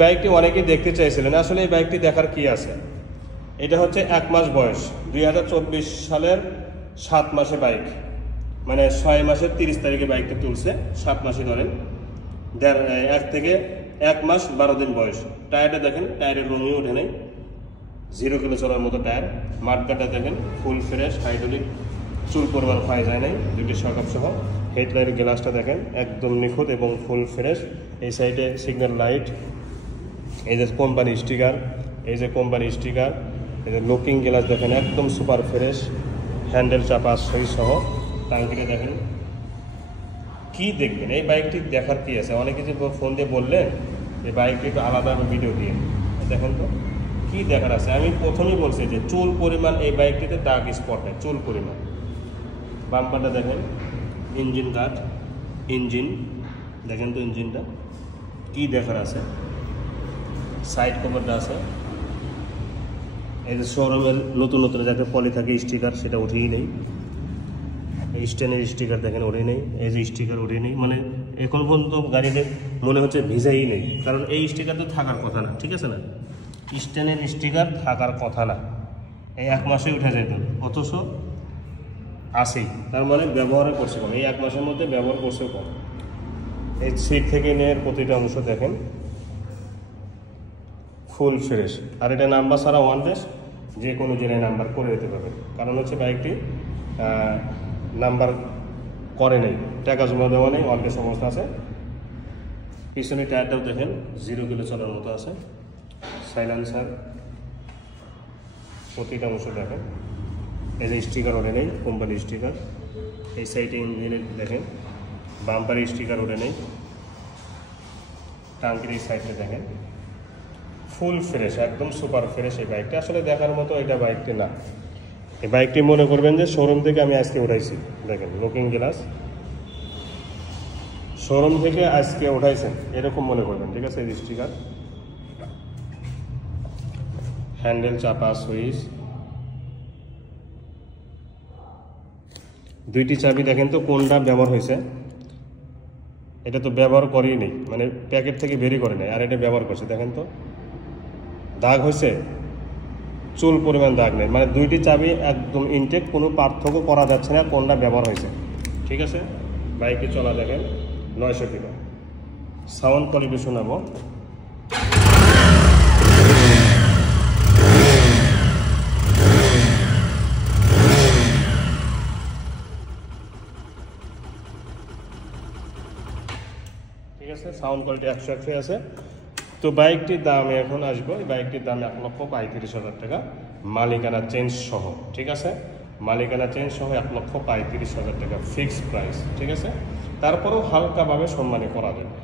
বাইকটি অনেকেই দেখতে চাইছিলেন, আসলে এই বাইকটি দেখার কি আছে। এটা হচ্ছে 1 মাস বয়স, 2024 সালের 7 মাসে বাইক, মানে 6 মাসের 30 তারিখে বাইকটা তুলছে। 7 মাসে ধরেন 1 থেকে 1 মাস 12 দিন বয়স। টায়ারটা দেখেন, টায়ারের রঙই ওঠে নেই, 0 কিলো চলার মতো টায়ার। মাঠগাটা দেখেন ফুল ফ্রেশ, হাইড্রোলিক, চুল পরিমাণ ক্ষয় যায় নাই, দুটি সকাপ সহ। হেডলাইটের গ্লাসটা দেখেন একদম নিখুঁত এবং ফুল ফ্রেশ। এই সাইডে সিগন্যাল লাইট, এই যে কোম্পানি স্টিকার, এই যে কোম্পানি স্টিকার, এই যে লুকিং গ্লাস দেখেন একদম সুপার ফ্রেশ, হ্যান্ডেল চাপা সই সহ। টাঙ্কিটা দেখেন, কি দেখবেন এই বাইকটি দেখার কি আছে। অনেকে যে ফোন দিয়ে বললেন এই বাইকটি একটু আলাদা ভিডিও দিয়ে দেখেন তো কি দেখার আছে। আমি প্রথমেই বলছি যে চুল পরিমাণ এই বাইকটিতে দাগ স্পট নেই, চুল পরিমাণ। বাম্পারটা দেখেন, ইঞ্জিন কাঠ, ইঞ্জিন দেখেন তো ইঞ্জিনটা কি দেখার আছে। সাইড কভারটা আছে, এই যে শোরুমের নতুন নতুন যাতে পলি থাকে স্টিকার, সেটা উঠেই নেই। স্ট্যান্ডের স্টিকার দেখেন ওঠে নেই, এই যে স্টিকার উঠে নেই, মানে এখন পর্যন্ত গাড়িতে মনে হচ্ছে ভিজাই নেই, কারণ এই স্টিকার তো থাকার কথা না, ঠিক আছে না, স্ট্যান্ডের স্টিকার থাকার কথা না, এই 1 মাসে উঠে যেত, অথচ আসেই, তার মানে ব্যবহার করছে কম, এই 1 মাসের মধ্যে ব্যবহার করছে কম। এই সিট থেকে নিয়ে প্রতিটা অংশ দেখেন ফুল ফ্রেশ। আর এটা নাম্বার ছাড়া ওয়ান টেস্ট, যে কোনো জেলায় নাম্বার করে দিতে পারবে, কারণ হচ্ছে বাইকটি নাম্বার করে নেই, টাকা জমা দেওয়া নেই, ওয়ান টেস্ট অবস্থা আছে। পিছনে টায়ারটাও দেখেন 0 কিলো চলার মতো আছে। সাইলেন্সার প্রতিটা অংশ দেখেন, এই যে স্টিকার ওঠে নেই, কোম্পানি স্টিকার। এই সাইডে ইঞ্জিনের দেখেন বাম্পার স্টিকার ওঠে নেই। টাঙ্কির এই সাইডটা দেখেন ফুল ফ্রেশ, একদম সুপার ফ্রেশ। এই বাইকটা আসলে দেখার মতো এটা বাইকটি না। এই বাইকটি মনে করবেন যে শোরুম থেকে আমি আজকে উঠাইছি, দেখেন লুকিং গ্লাস শোরুম থেকে আজকে উঠাইছেন এরকম মনে করবেন, ঠিক আছে। এই স্টিকার, হ্যান্ডেল চাপা সুইচ, দুইটি চাবি দেখেন তো কোনটা ব্যবহার হয়েছে। এটা তো ব্যবহার করেই নেই, মানে প্যাকেট থেকে বেরিয়ে করে নেই, আর এটা ব্যবহার করছে দেখেন তো দাগ হয়েছে, চুল পরিমাণ দাগ নেই, মানে দুইটি চাবি একদম ইনটেক, কোনো পার্থক্য করা যাচ্ছে না কোনটা ব্যবহার হয়েছে, ঠিক আছে। বাইকে চলা দেখেন 900 কিলো। সাউন্ড কোয়ালিটি শোনাবো, ঠিক আছে, সাউন্ড কোয়ালিটি 100 আছে। তো বাইকটির দামে এখন আসবো, এই বাইকটির দাম 1,35,000 টাকা, মালিকানা চেঞ্জ সহ, ঠিক আছে। মালিকানা চেঞ্জ সহ 1,35,000 টাকা ফিক্সড প্রাইস, ঠিক আছে। তারপরেও হালকাভাবে সম্মানী করা যাবে।